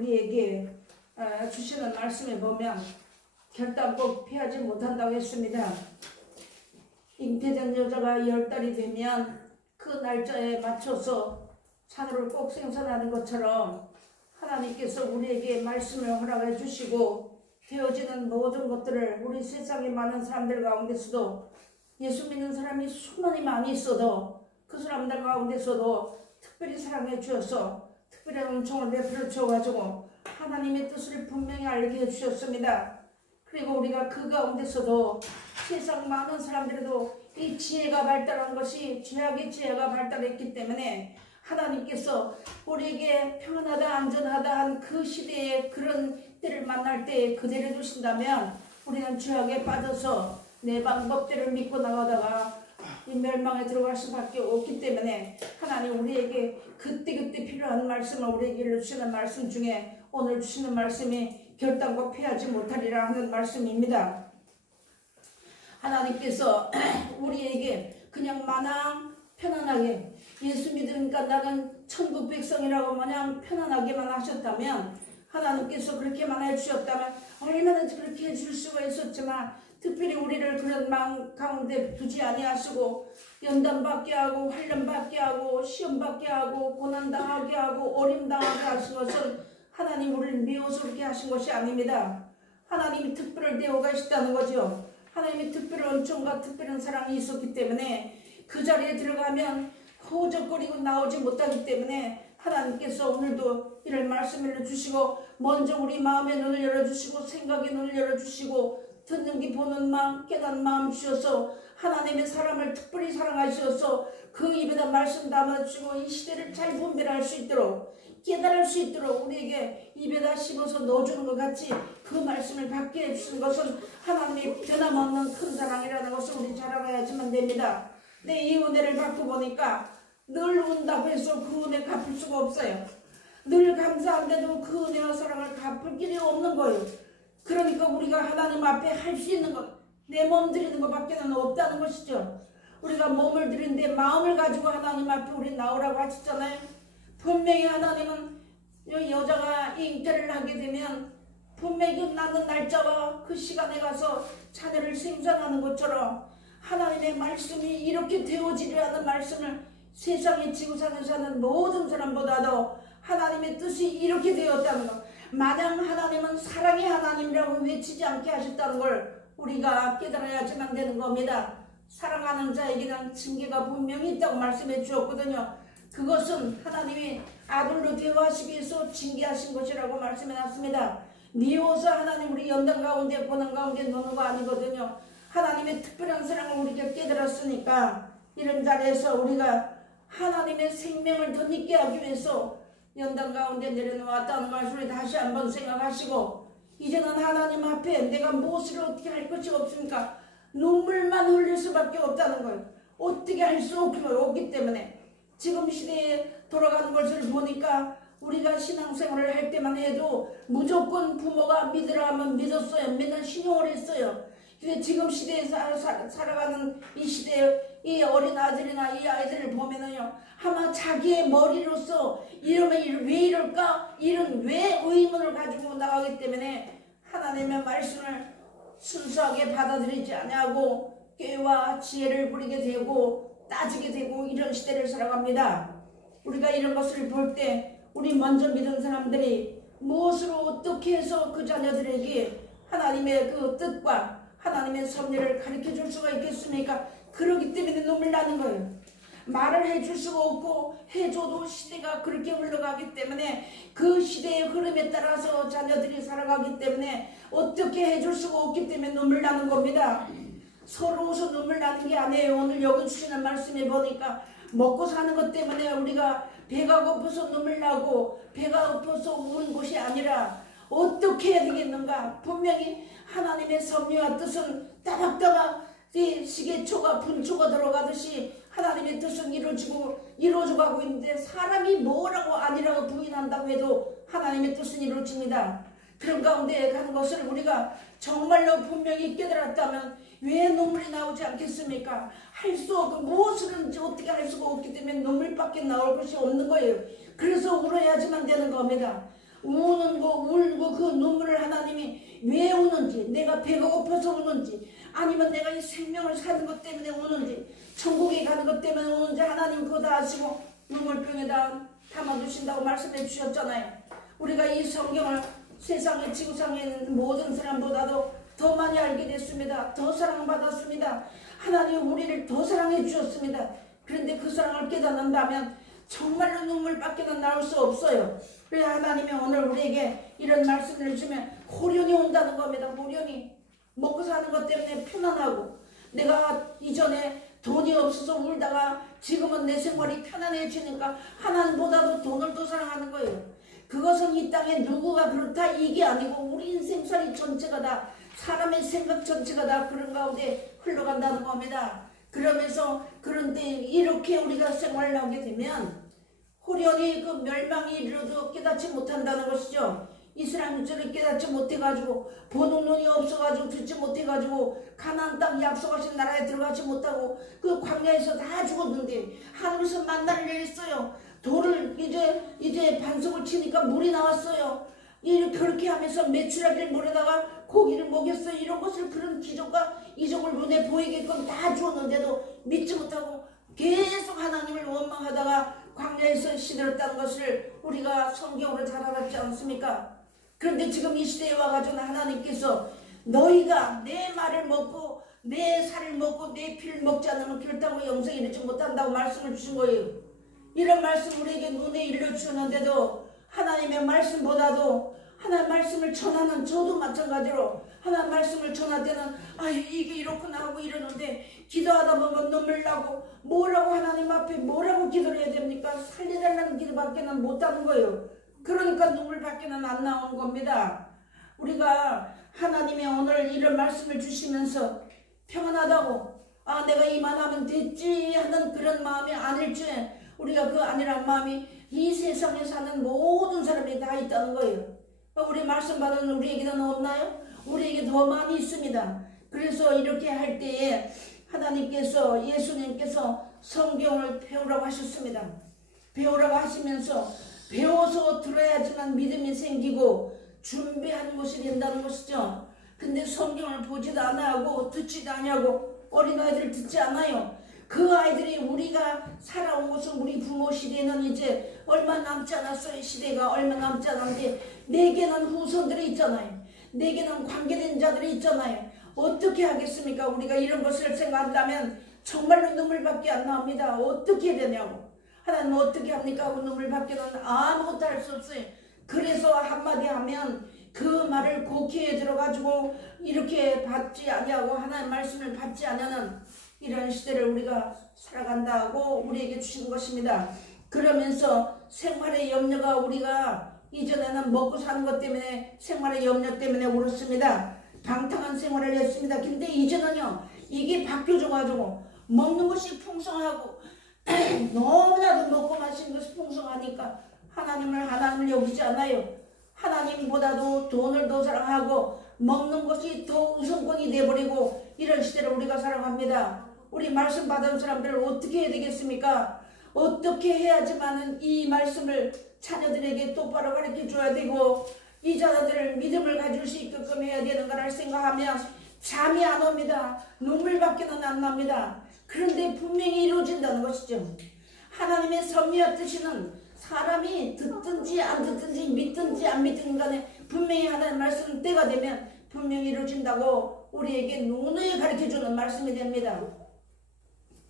우리에게 주시는 말씀에 보면 결단꼭 피하지 못한다고 했습니다. 잉태된 여자가 10달이 되면 그 날짜에 맞춰서 자녀를 꼭 생산하는 것처럼 하나님께서 우리에게 말씀을 허락해 주시고 되어지는 모든 것들을 우리 세상에 많은 사람들 가운데서도 예수 믿는 사람이 수많이 많이 있어도 그 사람들 가운데서도 특별히 사랑해 주셔서 특별한 은총을 베풀어 주셔가지고 하나님의 뜻을 분명히 알게 해주셨습니다. 그리고 우리가 그 가운데서도 세상 많은 사람들에도 이 지혜가 발달한 것이 죄악의 지혜가 발달했기 때문에 하나님께서 우리에게 평안하다 안전하다 한 그 시대에 그런 때를 만날 때 그대로 두신다면 우리는 죄악에 빠져서 내 방법대로 믿고 나가다가 이 멸망에 들어갈 수밖에 없기 때문에 하나님 우리에게 그때그때 필요한 말씀을 우리에게 주시는 말씀 중에 오늘 주시는 말씀이 결단코 피하지 못하리라 하는 말씀입니다. 하나님께서 우리에게 그냥 마냥 편안하게 예수 믿으니까 나는 천국 백성이라고 마냥 편안하게만 하셨다면 하나님께서 그렇게만 해주셨다면 얼마든지 그렇게 해줄 수가 있었지만 특별히 우리를 그런 마음 가운데 두지 아니하시고 연단받게 하고 환난받게 하고 시험받게 하고 고난당하게 하고 어림당하게 하신 것은 하나님 우리를 미워서 그렇게 하신 것이 아닙니다. 하나님이 특별을 내어 가셨다는 거죠. 하나님이 특별한 은총과 특별한 사랑이 있었기 때문에 그 자리에 들어가면 호적거리고 나오지 못하기 때문에 하나님께서 오늘도 이런 말씀을 주시고 먼저 우리 마음의 눈을 열어주시고 생각의 눈을 열어주시고 듣는 귀 보는 마음 깨닫는 마음 주셔서 하나님의 사람을 특별히 사랑하셔서 그 입에다 말씀 담아주시고 이 시대를 잘 분별할 수 있도록 깨달을 수 있도록 우리에게 입에다 씹어서 넣어주는 것 같이 그 말씀을 받게 해주신 것은 하나님의 변함없는 큰 사랑이라는 것을 우리 잘 알아야지만 됩니다. 네, 이 은혜를 받고 보니까 늘 운다고 해서 그 은혜 갚을 수가 없어요. 늘 감사한데도 그 은혜와 사랑을 갚을 길이 없는 거예요. 그러니까 우리가 하나님 앞에 할 수 있는 것, 내 몸 드리는 것밖에는 없다는 것이죠. 우리가 몸을 드리는데 마음을 가지고 하나님 앞에 우리 나오라고 하셨잖아요. 분명히 하나님은 여자가 잉태를 하게 되면 분명히 나는 날짜와 그 시간에 가서 자녀를 생산하는 것처럼 하나님의 말씀이 이렇게 되어지리라는 말씀을 세상의 지구상에 사는 모든 사람보다도 하나님의 뜻이 이렇게 되었다는 것, 마냥 하나님은 사랑의 하나님이라고 외치지 않게 하셨다는 걸 우리가 깨달아야지만 되는 겁니다. 사랑하는 자에게는 징계가 분명히 있다고 말씀해 주었거든요. 그것은 하나님이 아들로 대화하시기 위해서 징계하신 것이라고 말씀해 놨습니다. 미워서 하나님 우리 연단 가운데 고난 가운데 놓는 거 아니거든요. 하나님의 특별한 사랑을 우리가 깨달았으니까 이런 자리에서 우리가 하나님의 생명을 더 있게 하기 위해서 연단 가운데 내려놓았다는 것을 다시 한번 생각하시고 이제는 하나님 앞에 내가 무엇을 어떻게 할 것이 없습니까? 눈물만 흘릴 수밖에 없다는 거예요. 어떻게 할 수 없기 때문에 지금 시대에 돌아가는 것을 보니까 우리가 신앙생활을 할 때만 해도 무조건 부모가 믿으라 하면 믿었어요. 믿는 신용을 했어요. 근데 지금 시대에 살아가는 이 시대에 이 어린 아들이나 이 아이들을 보면은요, 아마 자기의 머리로서 이러면 왜 이럴까? 이런 왜 의문을 가지고 나가기 때문에 하나님의 말씀을 순수하게 받아들이지 아니하고 꾀와 지혜를 부리게 되고 따지게 되고 이런 시대를 살아갑니다. 우리가 이런 것을 볼 때 우리 먼저 믿은 사람들이 무엇으로 어떻게 해서 그 자녀들에게 하나님의 그 뜻과 하나님의 섭리를 가르쳐 줄 수가 있겠습니까? 그러기 때문에 눈물 나는 거예요. 말을 해줄 수가 없고 해줘도 시대가 그렇게 흘러가기 때문에 그 시대의 흐름에 따라서 자녀들이 살아가기 때문에 어떻게 해줄 수가 없기 때문에 눈물 나는 겁니다. 서러워서 눈물 나는 게 아니에요. 오늘 여기 주시는 말씀에 보니까 먹고 사는 것 때문에 우리가 배가 고파서 눈물 나고 배가 고파서 우는 것이 아니라 어떻게 해야 되겠는가? 분명히 하나님의 섭리와 뜻은 따박따박 시계초가 분초가 들어가듯이 하나님의 뜻은 이루어져가고 있는데 사람이 뭐라고 아니라고 부인한다고 해도 하나님의 뜻은 이루어집니다. 그런 가운데 가는 것을 우리가 정말로 분명히 깨달았다면 왜 눈물이 나오지 않겠습니까? 할 수 없고 무엇이든지 어떻게 할 수가 없기 때문에 눈물밖에 나올 것이 없는 거예요. 그래서 울어야지만 되는 겁니다. 우는 거 울고 그 눈물을 하나님이 왜 우는지, 내가 배가 고파서 우는지, 아니면 내가 이 생명을 사는 것 때문에 우는지, 천국에 가는 것 때문에 우는지 하나님 그거 다 아시고 눈물병에다 담아두신다고 말씀해 주셨잖아요. 우리가 이 성경을 세상의 지구상에 있는 모든 사람보다도 더 많이 알게 됐습니다. 더 사랑받았습니다. 하나님 우리를 더 사랑해 주셨습니다. 그런데 그 사랑을 깨닫는다면 정말로 눈물밖에는 나올 수 없어요. 그래서 하나님이 오늘 우리에게 이런 말씀을 주면 호련이 온다는 겁니다. 호련이 먹고 사는 것 때문에 편안하고, 내가 이전에 돈이 없어서 울다가 지금은 내 생활이 편안해지니까 하나님보다도 돈을 더 사랑하는 거예요. 그것은 이 땅에 누구가 그렇다 이게 아니고 우리 인생살이 전체가 다, 사람의 생각 전체가 다 그런 가운데 흘러간다는 겁니다. 그러면서 그런데 이렇게 우리가 생활을 하게 되면 호련히 그 멸망이 이르러도 깨닫지 못한다는 것이죠. 이스라엘들을 깨닫지 못해가지고, 보는 눈이 없어가지고, 듣지 못해가지고, 가나안 땅 약속하신 나라에 들어가지 못하고 그 광야에서 다 죽었는데 하늘에서 만나를 내렸어요. 돌을 이제 반석을 치니까 물이 나왔어요. 그렇게 하면서 메추라기를 물에다가 고기를 먹였어요. 이런 것을, 그런 기적과 이적을 눈에 보이게끔 다 주었는데도 믿지 못하고 계속 하나님을 원망하다가 광야에서 시들었다는 것을 우리가 성경으로 잘 알았지 않습니까? 그런데 지금 이 시대에 와가지고 하나님께서 너희가 내 말을 먹고 내 살을 먹고 내 피를 먹지 않으면 결단코 영생에 이르지 못한다고 말씀을 주신 거예요. 이런 말씀 우리에게 눈에 일러주셨는데도 하나님의 말씀보다도 하나님 말씀을 전하는 저도 마찬가지로 하나님 말씀을 전할 때는 이게 이렇구나 하고 이러는데, 기도하다 보면 눈물 나고 뭐라고 하나님 앞에 뭐라고 기도를 해야 됩니까? 살려달라는 기도밖에는 못하는 거예요. 그러니까 눈물밖에는 안 나오는 겁니다. 우리가 하나님이 오늘 이런 말씀을 주시면서 평안하다고, 내가 이만하면 됐지 하는 그런 마음이 아닐 줄, 우리가 그 아니란 마음이 이 세상에 사는 모든 사람이 다 있다는 거예요. 우리 말씀 받은 우리에게는 없나요? 우리에게 더 많이 있습니다. 그래서 이렇게 할 때에 하나님께서, 예수님께서 성경을 배우라고 하셨습니다. 배우라고 하시면서 배워서 들어야지만 믿음이 생기고 준비하는 것이 된다는 것이죠. 근데 성경을 보지도 않아하고 듣지도 않냐고 어린아이들 듣지 않아요. 그 아이들이, 우리가 살아온 것은 우리 부모 시대는 이제 얼마 남지 않았어요. 시대가 얼마 남지 않았는데 내게는 후손들이 있잖아요. 내게는 관계된 자들이 있잖아요. 어떻게 하겠습니까? 우리가 이런 것을 생각한다면 정말로 눈물밖에 안 나옵니다. 어떻게 되냐고. 하나님 어떻게 합니까? 하고 눈물밖에는 아무것도 할 수 없어요. 그래서 한마디 하면 그 말을 곡해에 들어가지고 이렇게 받지 아니하고 하나님 말씀을 받지 않으면 이런 시대를 우리가 살아간다고 우리에게 주신 것입니다. 그러면서 생활의 염려가, 우리가 이전에는 먹고 사는 것 때문에 생활의 염려 때문에 울었습니다. 방탕한 생활을 했습니다. 근데 이제는요, 이게 바뀌어져가지고 먹는 것이 풍성하고 너무나도 먹고 마시는 것이 풍성하니까 하나님을 여기지 않아요. 하나님보다도 돈을 더 사랑하고 먹는 것이 더 우선권이 돼버리고 이런 시대를 우리가 살아갑니다. 우리 말씀 받은 사람들을 어떻게 해야 되겠습니까? 어떻게 해야지만은 이 말씀을 자녀들에게 똑바로 가르쳐 줘야 되고 이 자녀들을 믿음을 가질 수 있게끔 해야 되는가를 생각하면 잠이 안 옵니다. 눈물밖에는 안 납니다. 그런데 분명히 이루어진다는 것이죠. 하나님의 섭리와 뜻이는 사람이 듣든지 안 듣든지 믿든지 안 믿든 간에 분명히 하나님의 말씀은 때가 되면 분명히 이루어진다고 우리에게 누누이 가르쳐주는 말씀이 됩니다.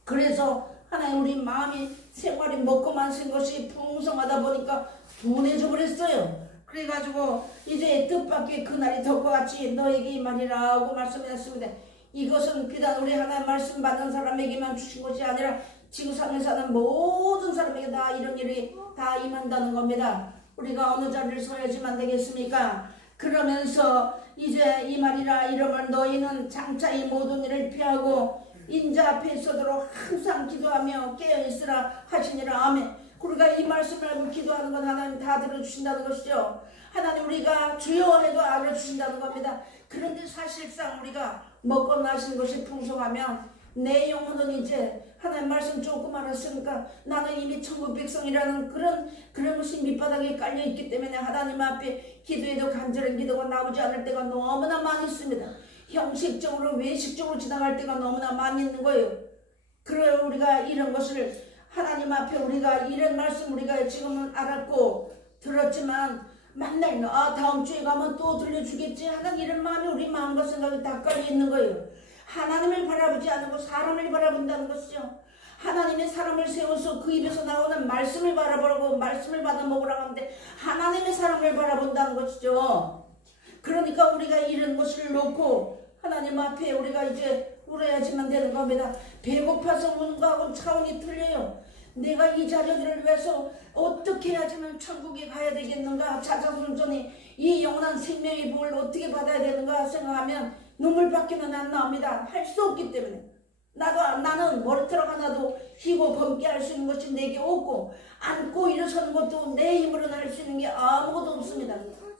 그래서 하나님, 우리 마음이 생활이 먹고 마신 것이 풍성하다 보니까 둔해져 버렸어요. 그래가지고 이제 뜻밖의 그날이 될 것 같이 너에게 이 말이라고 말씀했습니다. 이것은 비단 우리 하나님 말씀 받는 사람에게만 주신 것이 아니라 지구상에 사는 모든 사람에게 다 이런 일이 다 임한다는 겁니다. 우리가 어느 자리를 서야지만 되겠습니까? 그러면서 이제 이 말이라 이러면 너희는 장차 이 모든 일을 피하고 인자 앞에 서도록 항상 기도하며 깨어있으라 하시니라. 아멘. 우리가 이 말씀을 하고 기도하는 건 하나님 다 들어주신다는 것이죠. 하나님, 우리가 주여 해도 알아주신다는 겁니다. 그런데 사실상 우리가 먹고 마시는 것이 풍성하면 내 영혼은 이제 하나님 말씀 조금 알았으니까 나는 이미 천국 백성이라는 그런 것이 밑바닥에 깔려있기 때문에 하나님 앞에 기도해도 간절한 기도가 나오지 않을 때가 너무나 많이 있습니다. 형식적으로 외식적으로 지나갈 때가 너무나 많이 있는 거예요. 그래 우리가 이런 것을 하나님 앞에 우리가 이런 말씀 우리가 지금은 알았고 들었지만 만날 다음 주에 가면 또 들려주겠지 하는 이런 마음이 우리 마음과 생각이 다 깔려 있는 거예요. 하나님을 바라보지 않고 사람을 바라본다는 것이죠. 하나님의 사람을 세워서 그 입에서 나오는 말씀을 바라보라고 말씀을 받아 먹으라고 하는데 하나님의 사람을 바라본다는 것이죠. 그러니까 우리가 이런 것을 놓고 하나님 앞에 우리가 이제 울어야지만 되는 겁니다. 배고파서 우는 거하고 차원이 틀려요. 내가 이 자녀들을 위해서 어떻게 해야지만 천국에 가야 되겠는가, 자자손손이 이 영원한 생명의 복을 어떻게 받아야 되는가 생각하면 눈물밖에는 안 나옵니다. 할 수 없기 때문에. 나는 머리털 하나도 휘고 검게 할 수 있는 것이 내게 없고 앉고 일어서는 것도 내 힘으로는 할 수 있는 게 아무것도 없습니다.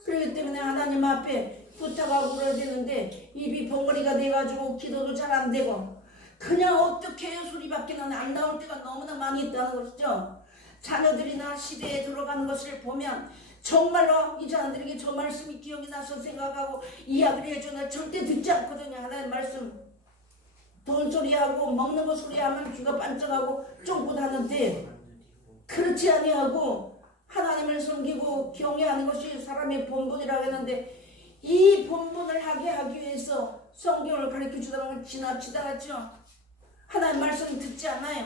그렇기 때문에 하나님 앞에 부탁하고 그래야 되는데 입이 벙어리가 돼가지고 기도도 잘 안 되고 그냥 어떻게 해요 소리밖에는 안 나올 때가 너무나 많이 있다는 것이죠. 자녀들이나 시대에 들어가는 것을 보면 정말로 이 자녀들에게 저 말씀이 기억이 나서 생각하고 이야기를 해주나 절대 듣지 않거든요. 하나님 말씀 돈 소리하고 먹는 거 소리하면 귀가 반짝하고 쫑긋하는데 그렇지 아니하고 하나님을 섬기고 경외하는 것이 사람의 본분이라고 했는데 이 본분을 하기 위해서 성경을 가르쳐주다 보면 지나치다가죠. 하나님 말씀 듣지 않아요.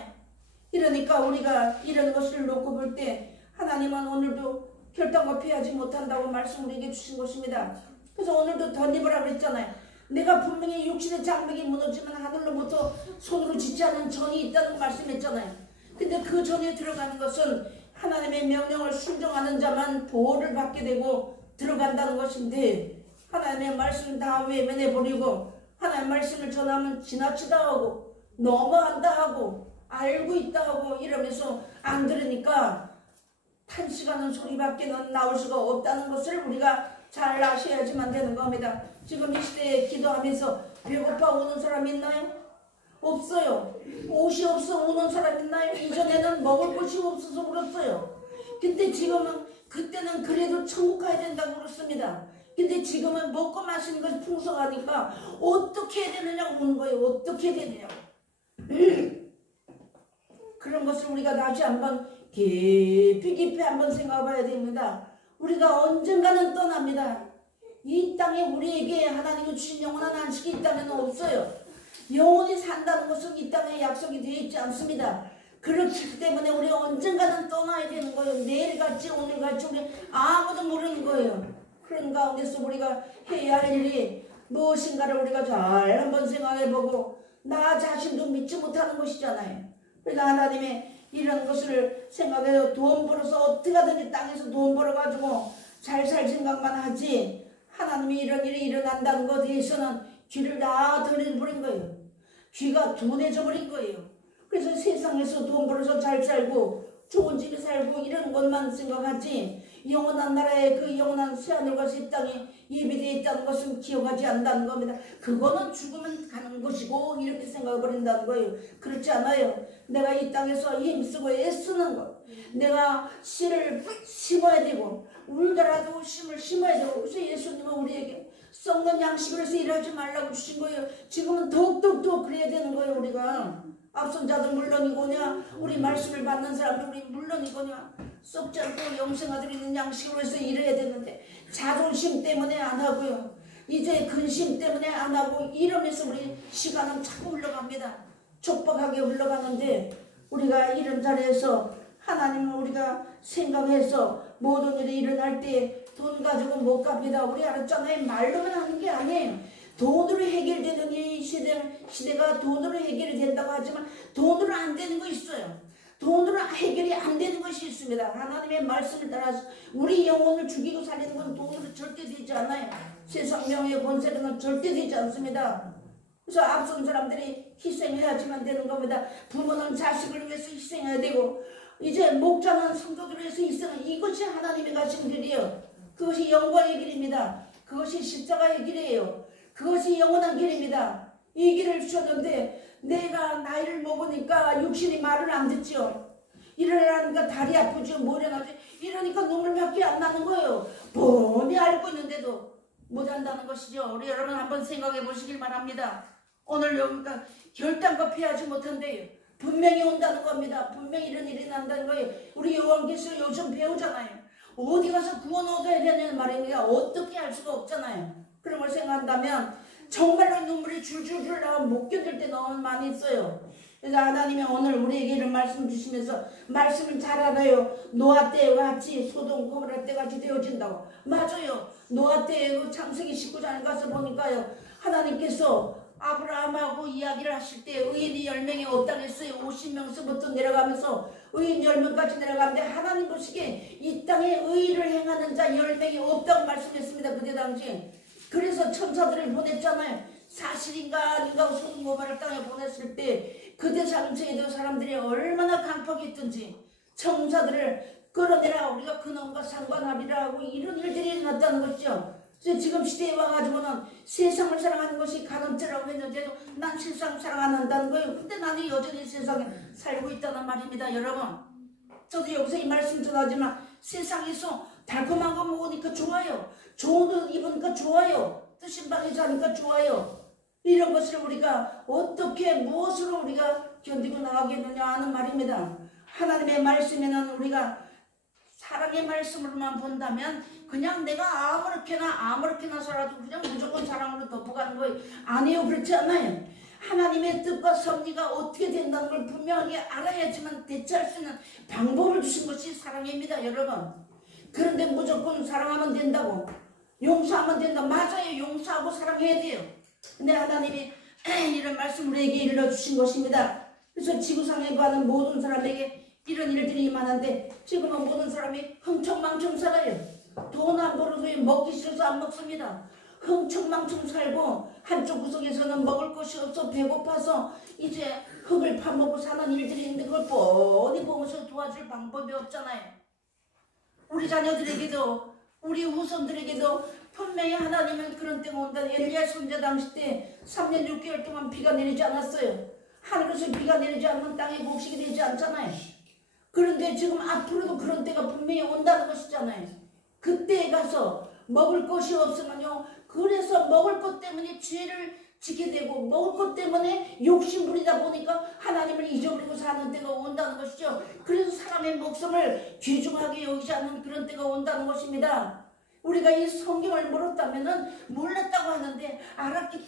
이러니까 우리가 이런 것을 놓고 볼 때 하나님은 오늘도 결단과 피하지 못한다고 말씀 우리에게 주신 것입니다. 그래서 오늘도 덧입으라 그랬잖아요. 내가 분명히 육신의 장벽이 무너지면 하늘로부터 손으로 짓지 않은 전이 있다는 말씀했잖아요. 근데 그 전에 들어가는 것은 하나님의 명령을 순종하는 자만 보호를 받게 되고 들어간다는 것인데 하나님의 말씀 다 외면해버리고 하나님의 말씀을 전하면 지나치다 하고 넘어간다 하고 알고 있다 하고 이러면서 안 들으니까 탄식하는 소리밖에는 나올 수가 없다는 것을 우리가 잘 아셔야지만 되는 겁니다. 지금 이 시대에 기도하면서 배고파 우는 사람 있나요? 없어요. 옷이 없어 우는 사람 있나요? 이전에는 먹을 것이 없어서 울었어요. 근데 지금은 그때는 그래도 천국 가야 된다고 그랬습니다. 근데 지금은 먹고 마시는 것이 풍성하니까 어떻게 해야 되느냐고 묻는 거예요. 어떻게 해야 되느냐고. 그런 것을 우리가 다시 한번 깊이 한번 생각해 봐야 됩니다. 우리가 언젠가는 떠납니다. 이 땅에 우리에게 하나님이 주신 영원한 안식이 있다면 없어요. 영원히 산다는 것은 이 땅에 약속이 되어 있지 않습니다. 그렇기 때문에 우리 언젠가는 떠나야 되는 거예요. 내일 갈지 오늘 갈지 우리 아무도 모르는 거예요. 그런 가운데서 우리가 해야 할 일이 무엇인가를 우리가 잘 한번 생각해보고 나 자신도 믿지 못하는 것이잖아요. 그러니까 하나님의 이런 것을 생각해서 돈 벌어서 어떻게 하든지 땅에서 돈 벌어가지고 잘 살 생각만 하지 하나님이 이런 일이 일어난다는 것에 대해서는 귀를 다 들여버린 거예요. 귀가 둔해져 버린 거예요. 그래서 세상에서 돈 벌어서 잘 살고 좋은 집에 살고 이런 것만 생각하지 영원한 나라에 그 영원한 새하늘과 새 땅이 예비되어 있다는 것은 기억하지 않는다는 겁니다. 그거는 죽으면 가는 것이고 이렇게 생각해 버린다는 거예요. 그렇지 않아요. 내가 이 땅에서 힘쓰고 애쓰는 것, 내가 씨를 심어야 되고 울더라도 심을 심어야 되고 그래서 예수님은 우리에게 썩는 양식을 해서 일하지 말라고 주신 거예요. 지금은 더욱더 그래야 되는 거예요. 우리가 앞선 자들 물론이거냐 우리 말씀을 받는 사람들 우리 물론이거냐 썩지 않고 영생아들 있는 양식으로 해서 일해야 되는데 자존심 때문에 안 하고요. 이제 근심 때문에 안 하고 이러면서 우리 시간은 자꾸 흘러갑니다. 촉박하게 흘러가는데 우리가 이런 자리에서 하나님을 우리가 생각해서 모든 일이 일어날 때 돈 가지고 못 갚니다. 우리 알았잖아요. 말로만 하는 게 아니에요. 돈으로 해결되는 이 시대가 돈으로 해결이 된다고 하지만 돈으로 안 되는 거 있어요. 돈으로 해결이 안 되는 것이 있습니다. 하나님의 말씀을 따라서 우리 영혼을 죽이고 살리는 건 돈으로 절대 되지 않아요. 세상 명예 권세로는 절대 되지 않습니다. 그래서 앞선 사람들이 희생해야지만 되는 겁니다. 부모는 자식을 위해서 희생해야 되고 이제 목자는 성도들을 위해서 희생해. 이것이 하나님이 가신 길이에요. 그것이 영광의 길입니다. 그것이 십자가의 길이에요. 그것이 영원한 길입니다. 이 길을 주셨는데 내가 나이를 먹으니까 육신이 말을 안 듣죠. 일어나니까 다리 아프죠. 모려나지. 이러니까 눈물밖에 안 나는 거예요. 뻔히 알고 있는데도 못한다는 것이죠. 우리 여러분 한번 생각해 보시길 바랍니다. 오늘 여기가 결단과 피하지 못한대요. 분명히 온다는 겁니다. 분명히 이런 일이 난다는 거예요. 우리 요한계시록 요즘 배우잖아요. 어디 가서 구원 얻어야 되냐는 말입니다. 어떻게 할 수가 없잖아요. 그런 걸 생각한다면 정말로 눈물이 줄줄줄 나와 못 견딜 때 너무 많이 있어요. 그래서 하나님이 오늘 우리에게 이런 말씀 주시면서 말씀을 잘 알아요. 노아 때와 같이 소돔 고모라 때 같이 되어진다고. 맞아요. 노아 때 창세기 19장에 가서 보니까요. 하나님께서 아브라함하고 이야기를 하실 때 의인이 10명이 없다고 했어요. 50명서부터 내려가면서 의인 10명까지 내려가는데 하나님 보시기에 이 땅에 의의를 행하는 자 10명이 없다고 말씀했습니다. 그때 당시에. 그래서 천사들을 보냈잖아요. 사실인가 아닌가 소돔 고모라 땅에 보냈을 때 그때 당시에도 사람들이 얼마나 강팍했던지 천사들을 끌어내라 우리가 그놈과 상관하리라 하고 이런 일들이 일어났다는 것이죠. 지금 시대에 와가지고는 세상을 사랑하는 것이 가늠죄라고 했는데도 난 세상 사랑 안 한다는 거예요. 근데 나는 여전히 세상에 살고 있다는 말입니다. 여러분 저도 여기서 이 말씀 전하지만 세상에서 달콤한 거 먹으니까 좋아요. 좋은 옷 입으니까 좋아요. 또 신방에 자니까 좋아요. 이런 것을 우리가 어떻게 무엇으로 우리가 견디고 나가겠느냐 하는 말입니다. 하나님의 말씀에는 우리가 사랑의 말씀으로만 본다면 그냥 내가 아무렇게나 살아도 그냥 무조건 사랑으로 덮어가는 거예요. 아니요, 그렇지 않아요. 하나님의 뜻과 섭리가 어떻게 된다는 걸 분명하게 알아야지만 대처할 수 있는 방법을 주신 것이 사랑입니다. 여러분. 그런데 무조건 사랑하면 된다고 용서하면 된다. 맞아요. 용서하고 사랑해야 돼요. 근데 하나님이 이런 말씀 우리에게 일러주신 것입니다. 그래서 지구상에 가는 모든 사람에게 이런 일들이 많은데 지금은 모든 사람이 흥청망청 살아요. 돈 안 벌어서 먹기 싫어서 안 먹습니다. 흥청망청 살고 한쪽 구석에서는 먹을 것이 없어 배고파서 이제 흙을 파먹고 사는 일들이 있는데 그걸 뻔히 보면서 도와줄 방법이 없잖아요. 우리 자녀들에게도 우리 후손들에게도 분명히 하나님은 그런 때가 온다. 엘리야 선지자 당시 때 3년 6개월 동안 비가 내리지 않았어요. 하늘에서 비가 내리지 않으면 땅에 곡식이 되지 않잖아요. 그런데 지금 앞으로도 그런 때가 분명히 온다는 것이잖아요. 그때에 가서 먹을 것이 없으면요. 그래서 먹을 것 때문에 죄를 지게 되고 먹을 것 때문에 욕심 부리다 보니까 하나님을 잊어버리고 사는 때가 온다는 것이죠. 그래서 사람의 목숨을 귀중하게 여기지 않는 그런 때가 온다는 것입니다. 우리가 이 성경을 몰랐다고 하는데 알았기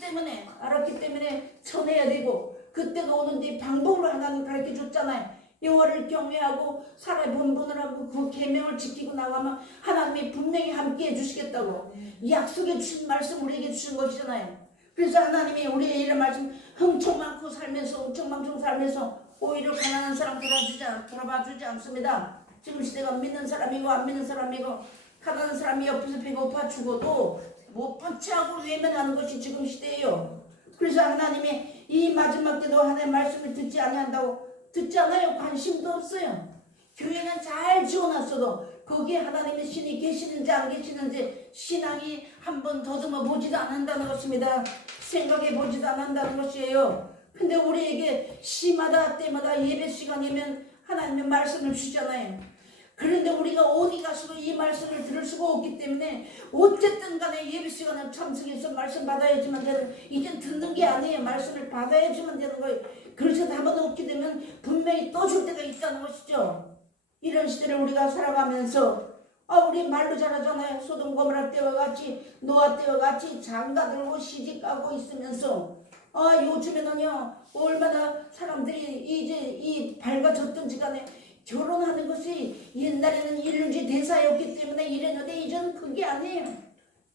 때문에 전해야 되고 그때가 오는데 방법을 하나님 가르쳐 줬잖아요. 여호와를 경외하고 살아의 본분을 하고 그 계명을 지키고 나가면 하나님이 분명히 함께 해주시겠다고 약속해 주신 말씀 우리에게 주신 것이잖아요. 그래서 하나님이 우리의 이런 말씀 흥청망청 살면서 오히려 가난한 사람 돌아봐주지 않습니다. 지금 시대가 믿는 사람이고 안 믿는 사람이고 가난한 사람이 옆에서 배고파 죽어도 못 본 채하고 외면하는 것이 지금 시대예요. 그래서 하나님이 이 마지막 때도 하나님의 말씀을 듣지 않아요. 관심도 없어요. 교회는 잘 지어놨어도 거기에 하나님의 신이 계시는지 안 계시는지 신앙이 한번 더듬어 보지도 않는다는 것입니다. 생각해 보지도 않는다는 것이에요. 근데 우리에게 시마다 때마다 예배 시간이면 하나님의 말씀을 주잖아요. 그런데 우리가 어디 가서도 이 말씀을 들을 수가 없기 때문에 어쨌든 간에 예배 시간에 참석해서 말씀 받아야지만 되는, 이젠 듣는 게 아니에요. 말씀을 받아야지만 되는 거예요. 그래서 답은 없게 되면 분명히 떠줄 때가 있다는 것이죠. 이런 시대를 우리가 살아가면서 우리 말로 잘하잖아요. 소돔 고모라 때와 같이 노아 때와 같이 장가들고 시집가고 있으면서 요즘에는요 얼마나 사람들이 이제 이 밝아졌든지 간에 결혼하는 것이 옛날에는 일륜지 대사였기 때문에 이랬는데 이제는 그게 아니에요.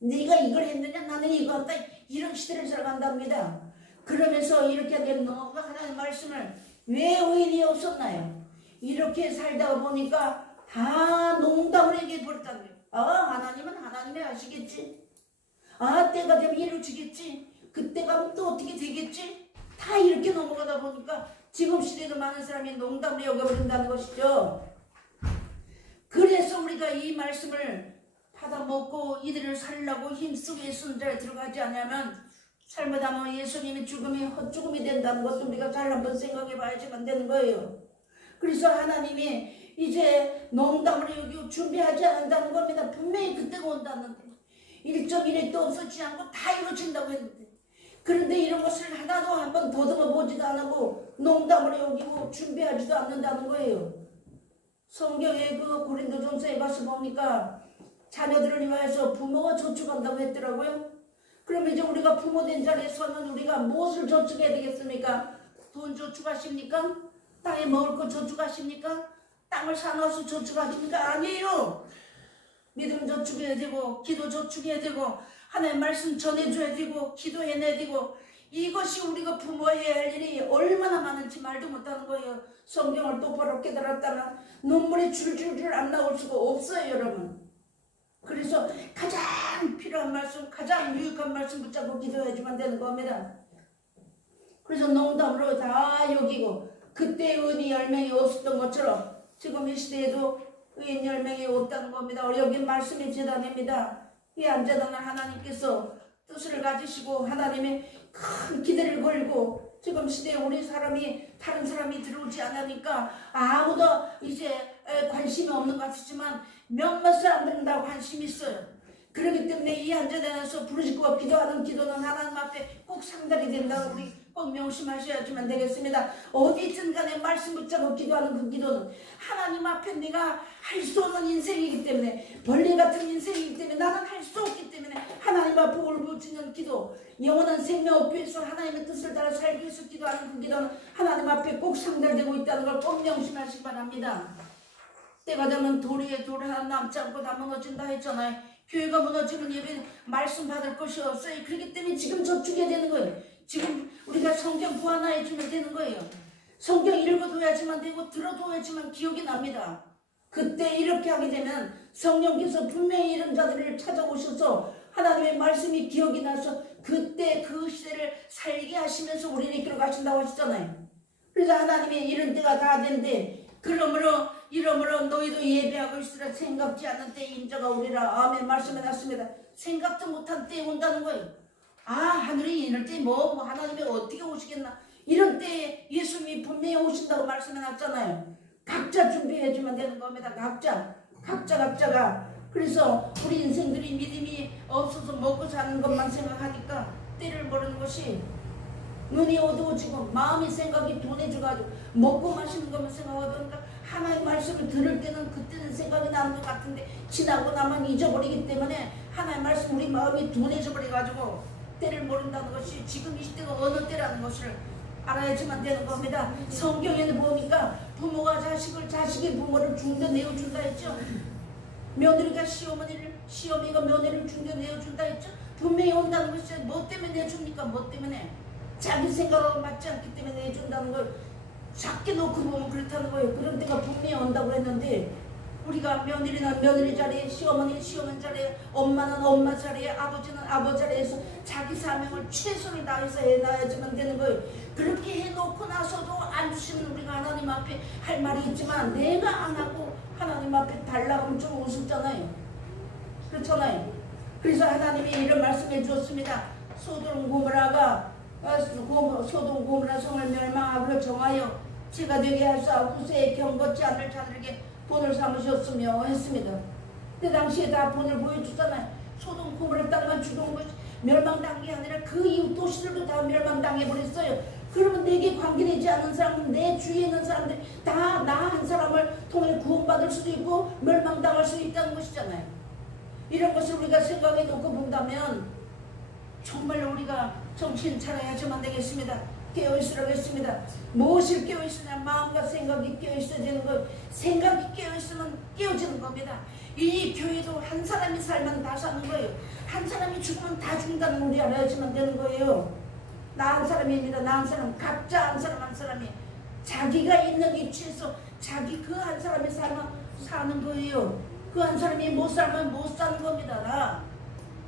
네가 이걸 했느냐 나는 이거 한다 이런 시대를 살아간답니다. 그러면서 이렇게 된 너가 하나님의 말씀을 왜 의인이 없었나요? 이렇게 살다가 보니까 다 농담을 얘기해 버렸다는 거예요. 하나님은 하나님이 하시겠지. 때가 되면 이루어지겠지. 그때가 하면 또 어떻게 되겠지. 다 이렇게 넘어가다 보니까 지금 시대도 많은 사람이 농담으로 여겨버린다는 것이죠. 그래서 우리가 이 말씀을 받아먹고 이들을 살려고 힘쓰고 예수님자에 들어가지 않으면 잘못하면 예수님이 죽음이 헛죽음이 된다는 것도 우리가 잘 한번 생각해 봐야지만 되는 거예요. 그래서 하나님이 이제 농담으로 여기 준비하지 않는다는 겁니다. 분명히 그때가 온다는데 일정일에 또 없어지지 않고 다 이루어진다고 했는데, 그런데 이런 것을 하나도 한번 더듬어 보지도 않고 농담으로 여기고 준비하지도 않는다는 거예요. 성경에 그 고린도전서에 가서 보니까 자녀들을 위하여서 부모가 저축한다고 했더라고요. 그럼 이제 우리가 부모된 자리에서는 우리가 무엇을 저축해야 되겠습니까? 돈 저축하십니까? 땅에 먹을 거 저축하십니까? 땅을 사놔서 저축하십니까? 아니에요. 믿음 저축해야 되고, 기도 저축해야 되고, 하나님의 말씀 전해줘야 되고, 기도해내야 되고, 이것이 우리가 부모해야 할 일이 얼마나 많은지 말도 못하는 거예요. 성경을 똑바로 깨달았다면 눈물이 줄줄줄 안 나올 수가 없어요, 여러분. 그래서 가장 필요한 말씀, 가장 유익한 말씀 붙잡고 기도해야지만 되는 겁니다. 그래서 농담으로 다 여기고, 그때 의인이 10명이 없었던 것처럼 지금 이 시대에도 의인 10명이 없다는 겁니다. 여기 말씀이 재단입니다. 이 안재단을 하나님께서 뜻을 가지시고 하나님의 큰 기대를 걸고, 지금 시대에 우리 사람이 다른 사람이 들어오지 않으니까 아무도 이제 관심이 없는 것 같지만 몇몇 사람들은 다 관심이 있어요. 그렇기 때문에 이 안재단에서 부르짖고 기도하는 기도는 하나님 앞에 꼭 상달이 된다고 우리 꼭 명심하셔야지만 되겠습니다. 어디든 간에 말씀 붙잡고 기도하는 그 기도는 하나님 앞에 내가 할 수 없는 인생이기 때문에, 벌레 같은 인생이기 때문에, 나는 할 수 없기 때문에 하나님 앞에 울부짖는 기도, 영원한 생명 얻기 위해서 하나님의 뜻을 따라 살기 위해서 기도하는 그 기도는 하나님 앞에 꼭 상달되고 있다는 걸 꼭 명심하시기 바랍니다. 때가 되면 돌 위에 돌 하나 남지 않고 다 무너진다 했잖아요. 교회가 무너지면 예배 말씀 받을 것이 없어요. 그렇기 때문에 지금 저축해야 되는 거예요. 지금 우리가 성경 보완해 주면 되는 거예요. 성경 읽어둬야지만 되고 들어둬야지만 기억이 납니다. 그때 이렇게 하게 되면 성령께서 분명히 이런 자들을 찾아오셔서 하나님의 말씀이 기억이 나서 그때 그 시대를 살게 하시면서 우리를 이끌어 가신다고 하시잖아요. 그래서 하나님의 이런 때가 다 되는데, 그러므로 이러므로 너희도 예배하고 있으라. 생각지 않은 때에 인자가 오리라. 아멘. 말씀해 놨습니다. 생각도 못한 때에 온다는 거예요. 아, 하늘이 이럴 때 뭐 하나님이 어떻게 오시겠나, 이런 때에 예수님이 분명히 오신다고 말씀해 놨잖아요. 각자 준비해주면 되는 겁니다. 각자가. 그래서 우리 인생들이 믿음이 없어서 먹고 사는 것만 생각하니까 때를 모르는 것이, 눈이 어두워지고 마음이 생각이 둔해져가지고 먹고 마시는 것만 생각하니까 하나님의 말씀을 들을 때는 그때는 생각이 나는 것 같은데 지나고 나면 잊어버리기 때문에 하나님의 말씀 우리 마음이 둔해져 버려가지고 때를 모른다는 것이 지금 이 시대가 어느 때라는 것을 알아야지만 되는 겁니다. 성경에는 보니까 부모가 자식을, 자식이 부모를 중대 내어준다 했죠. 며느리가 시어머니를, 시어머니가 며느리를 중대 내어준다 했죠. 분명히 온다는 것이 뭐 때문에 내줍니까? 뭐 때문에? 자기 생각하고 맞지 않기 때문에 내준다는 걸 작게 놓고 보면 그렇다는 거예요. 그런 때가 분명히 온다고 했는데, 우리가 며느리는 며느리 자리에, 시어머니는 시어머니 자리에, 엄마는 엄마 자리에, 아버지는 아버지 자리에서 자기 사명을 최선을 다해서 해놔야지만 되는 거예요. 그렇게 해놓고 나서도 안 주시는 우리가 하나님 앞에 할 말이 있지만, 내가 안 하고 하나님 앞에 달라고 하면 좀 우습잖아요. 그렇잖아요. 그래서 하나님이 이런 말씀해 주었습니다. 소돔 고모라가 소돔 고모라 성을 멸망하기로 정하여 제가 되게 하사 후세에 경건치 않을 자들에게 본을 삼으셨으며 했습니다. 그때 당시에 다 본을 보여주잖아요. 소돔 고모라 땅만 죽은 것이 멸망당한 게 아니라 그 이웃 도시들도 다 멸망당해버렸어요. 그러면 내게 관계되지 않은 사람은, 내 주위에 있는 사람들 다 나 한 사람을 통해 구원받을 수도 있고 멸망당할 수도 있다는 것이잖아요. 이런 것을 우리가 생각해 놓고 본다면 정말 우리가 정신 차려야지만 되겠습니다. 깨어있으라겠습니다. 무엇을 깨어있으냐? 마음과 생각이 깨어있어야 되는 것. 생각이 깨어있으면 깨어지는 겁니다. 이 교회도 한 사람이 살면 다 사는 거예요. 한 사람이 죽으면 다 죽는다는 걸 우리 알아야지만 되는 거예요. 나 한 사람입니다. 나 한 사람. 각자 한 사람 한 사람이 자기가 있는 위치에서 자기 그 한 사람이 살면 사는 거예요. 그 한 사람이 못 살면 못 사는 겁니다.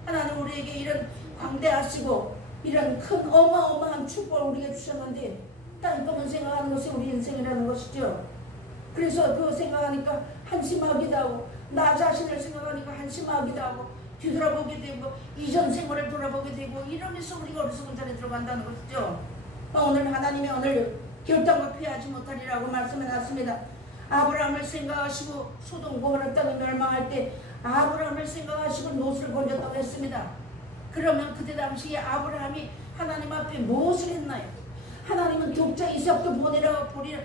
하나님 우리에게 이런 광대하시고 이런 큰 어마어마한 축복을 우리에게 주셨는데 딴 것만 생각하는 것이 우리 인생이라는 것이죠. 그래서 그거 생각하니까 한심하기도 하고, 나 자신을 생각하니까 한심하기도 하고, 뒤돌아보게 되고 이전 생활을 돌아보게 되고 이러면서 우리가 어리석은 자리에 들어간다는 것이죠. 오늘 하나님이 오늘 결단과 피하지 못하리라고 말씀해놨습니다. 아브라함을 생각하시고 소돔 고모라 땅이 멸망할 때 아브라함을 생각하시고 롯을 건졌다고 했습니다. 그러면 그때 당시에 아브라함이 하나님 앞에 무엇을 했나요? 하나님은 독자 이삭도 보내라고 보리라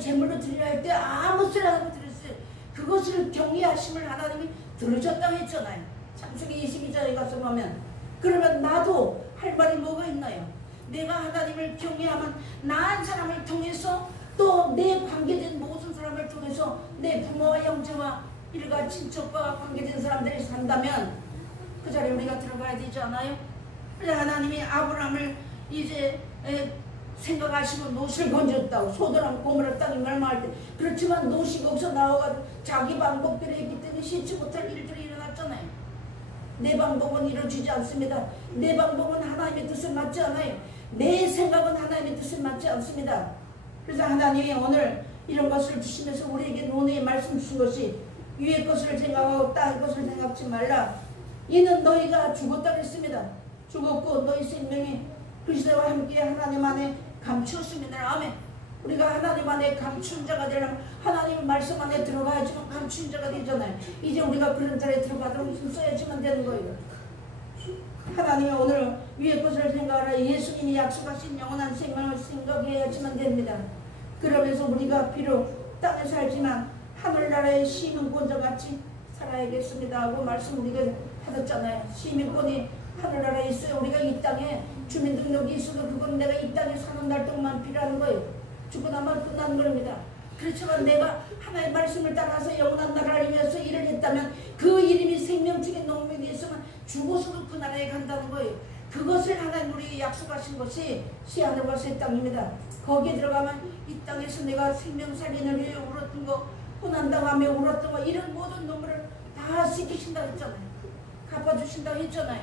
제물로 드리라 할 때 아무 소리 안 하고 드렸어요. 그것을 경외하심을 하나님이 들으셨다고 했잖아요. 창세기 22장에 가서 보면. 그러면 나도 할 말이 뭐가 있나요? 내가 하나님을 경외하면 나한 사람을 통해서 또 내 관계된 모든 사람을 통해서 내 부모와 형제와 일가 친척과 관계된 사람들이 산다면 그 자리에 우리가 들어가야 되지 않아요? 그래서 하나님이 아브라함을 이제 생각하시고 롯을 건졌다고. 소돔 고모라 땅이 멸망할 때. 그렇지만 롯이 거기서 나와가지고 자기 방법대로 했기 때문에 싫지 못할 일들이 일어났잖아요. 내 방법은 이루어지지 않습니다. 내 방법은 하나님의 뜻에 맞지 않아요. 내 생각은 하나님의 뜻에 맞지 않습니다. 그래서 하나님이 오늘 이런 것을 주시면서 우리에게 논의 말씀 주신 것이 위의 것을 생각하고 땅의 것을 생각지 말라. 이는 너희가 죽었다 그랬습니다. 죽었고 너희 생명이 그리스도와 함께 하나님 안에 감추었습니다. 아멘. 우리가 하나님 안에 감춘 자가 되려면 하나님의 말씀 안에 들어가야지만 감춘 자가 되잖아요. 이제 우리가 그런 자리에 들어가도록 힘써야지만 되는 거예요. 하나님이 오늘 위의 것을 생각하라. 예수님이 약속하신 영원한 생명을 생각해야지만 됩니다. 그러면서 우리가 비록 땅에 살지만 하늘나라의 시민권자같이 살아야겠습니다 하고 말씀 우리가 받았잖아요. 시민권이 하늘나라에 있어요. 우리가 이 땅에 주민등록이 있어도 그건 내가 이 땅에 사는 날 동안 필요한 거예요. 죽고 나면 끝난 겁니다. 그렇지만 내가 하나의 말씀을 따라서 영원한 나라를 위해서 일을 했다면 그 이름이 생명책에 녹음이 있으면 죽어서도 그 나라에 간다는 거예요. 그것을 하나님 우리에게 약속하신 것이 시하늘과 새 땅입니다. 거기에 들어가면 이 땅에서 내가 생명 살리는 위해 울었던 거, 고난당하며 울었던 거 이런 모든 눈물을 다 씻기신다고 했잖아요. 갚아주신다고 했잖아요.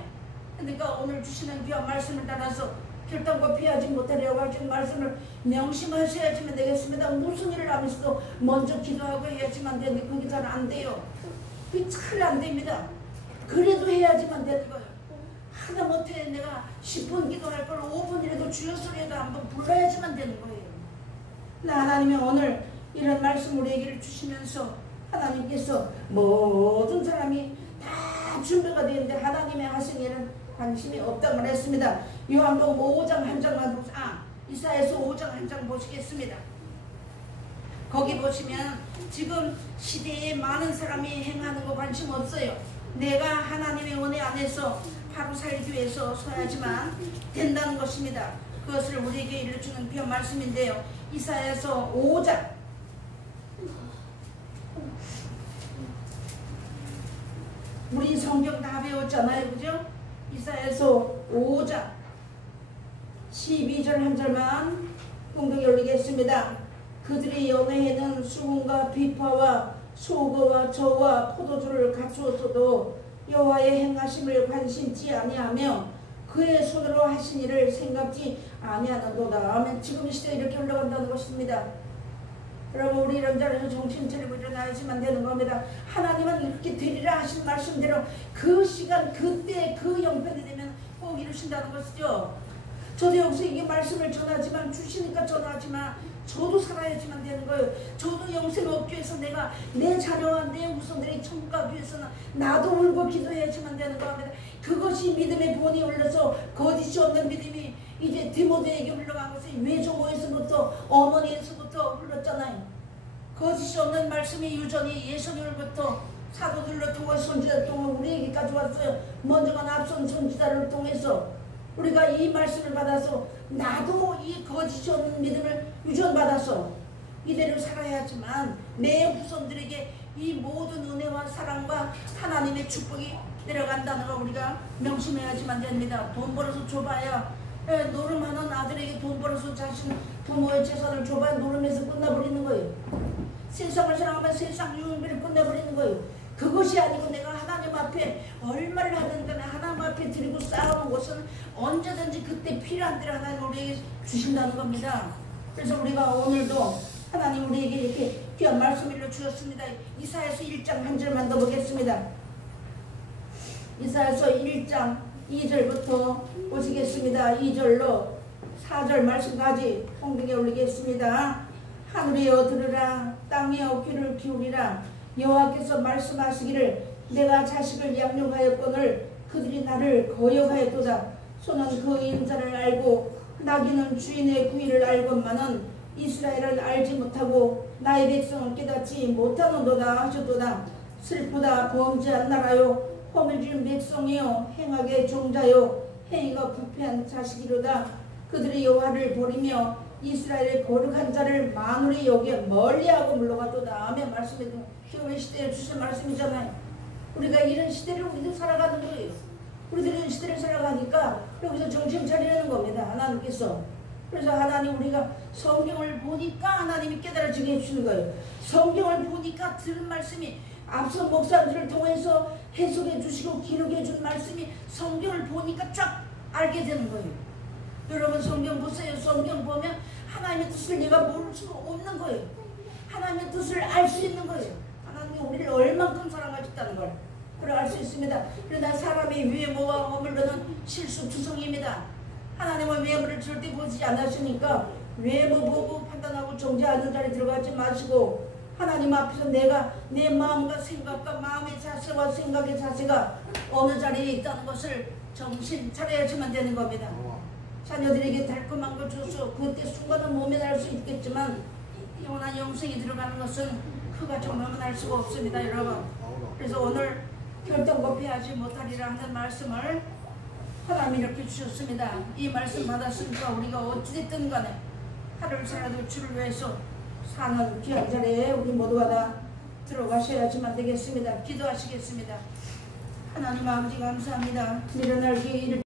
그러니까 오늘 주시는 귀한 말씀을 따라서 결단과 피하지 못하려고 하신 말씀을 명심하셔야지만 되겠습니다. 무슨 일을 하면서도 먼저 기도하고 해야지만 되는데 그게 잘 안 돼요. 그게 잘 안 됩니다. 그래도 해야지만 되는 거예요. 하다못해 내가 10분 기도할 걸 5분이라도 주여 소리에도 한번 불러야지만 되는 거예요. 하나님이 오늘 이런 말씀 우리에게 주시면서 하나님께서 모든 사람이 다 준비가 되는데 하나님의 하신 일은 관심이 없다고 말했습니다. 요한복음 5장 한 장만 이사야서 5장 한 장 보시겠습니다. 거기 보시면 지금 시대에 많은 사람이 행하는 거 관심 없어요. 내가 하나님의 은혜 안에서 하루 살기 위해서 서야지만 된다는 것입니다. 그것을 우리에게 일러주는 귀한 말씀인데요. 이사야서 5장 우리 성경 다 배웠잖아요. 그죠? 이사야서 5장 12절 한 절만 공동에 올리겠습니다. 그들의 연회에는 수군과 비파와 소거와 저와 포도주를 갖추었어도 여호와의 행하심을 관심치 아니하며 그의 손으로 하신 일을 생각지 아니하는도다. 아멘. 지금 이 시대에 이렇게 흘러간다는 것입니다. 여러분 우리 이런 자리에서 정신 차리고 일어나야지만 되는 겁니다. 하나님은 이렇게 되리라 하신 말씀대로 그 시간 그때 그 형편이 되면 꼭 이루신다는 것이죠. 저도 여기서 이게 말씀을 전하지만 주시니까 전하지만 저도 살아야지만 되는 거예요. 저도 영생 얻기 위해서 내가 내 자녀와 내 후손들이 천국 가기 위해서는 나도 울고 기도해야지만 되는 겁니다. 그것이 믿음의 본이 흘러서 거짓이 없는 믿음이 이제 디모데에게 흘러간 것이 외조모에서부터 어머니에서부터 흘렀잖아요. 거짓이 없는 말씀이 유전이 예수님으로부터 사도들로 통해 선지자를 통해 우리에게까지 왔어요. 먼저가 앞선 선지자를 통해서 우리가 이 말씀을 받아서 나도 이 거짓이 없는 믿음을 유전받아서 이대로 살아야지만 내 후손들에게 이 모든 은혜와 사랑과 하나님의 축복이 내려간다는 걸 우리가 명심해야지만 됩니다. 돈 벌어서 줘봐야 노름하는 아들에게 돈 벌어서 자신 부모의 재산을 줘봐야 노름에서 끝나버리는 거예요. 세상을 사랑하면 세상 유흥비를 끝내버리는 거예요. 그것이 아니고 내가 하나님 앞에 얼마를 하든 간에 하나님 앞에 드리고 쌓아놓은 것은 언제든지 그때 필요한 대로 하나님 우리에게 주신다는 겁니다. 그래서 우리가 오늘도 하나님 우리에게 이렇게 귀한 말씀을 주셨습니다. 이사야서 1장 한 절만 더 보겠습니다. 이사야서 1장 2절부터 보시겠습니다. 2절로 4절 말씀까지 성경에 올리겠습니다. 하늘이여 들으라, 땅이여 귀를 기울이라. 여호와께서 말씀하시기를 내가 자식을 양육하였거늘 그들이 나를 거역하였도다. 소는 그 인자를 알고 나귀는 주인의 구의를 알건만은 이스라엘을 알지 못하고 나의 백성을 깨닫지 못하는도다 하셨도다. 슬프다 범죄한 나라요, 허물 지은 백성이요, 행악의 종자요, 행위가 부패한 자식이로다. 그들이 여호와를 버리며 이스라엘의 거룩한 자를 만홀히 여겨 멀리하고 물러가도다. 아멘. 말씀해 지금 시대에 주신 말씀이잖아요. 우리가 이런 시대를 우리도 살아가는 거예요. 우리들이 이런 시대를 살아가니까 여기서 정신 차리라는 겁니다. 하나님께서. 그래서 하나님, 우리가 성경을 보니까 하나님이 깨달아지게 해주시는 거예요. 성경을 보니까 들은 말씀이 앞서 목사들을 통해서 해석해 주시고 기록해 준 말씀이 성경을 보니까 쫙 알게 되는 거예요. 여러분 성경 보세요. 성경 보면 하나님의 뜻을 내가 모를 수가 없는 거예요. 하나님의 뜻을 알 수 있는 거예요. 하나님이 우리를 얼만큼 사랑하셨다는 걸 알 수 있습니다. 그러나 사람의 외모와 어물로는 실수투성입니다. 하나님은 외모를 절대 보지 않으시니까 외모 보고 판단하고 정죄하는 자리에 들어가지 마시고 하나님 앞에서 내가 내 마음과 생각과 마음의 자세와 생각의 자세가 어느 자리에 있다는 것을 정신 차려야지만 되는 겁니다. 자녀들에게 달콤한 걸 줘서 그때 순간은 몸에 날 수 있겠지만 영원한 영생이 들어가는 것은 그가 정말은 알 수가 없습니다. 여러분, 그래서 오늘 결단kop해하지 못하리라 하는 말씀을 하나님이 이렇게 주셨습니다. 이 말씀 받았으니까 우리가 어찌됐든 간에 하루를 살아도 주를 위해서 사는 귀한 자리에 우리 모두가 다 들어가셔야지만 되겠습니다. 기도하시겠습니다. 하나님 아버지 감사합니다. 미련할 기회를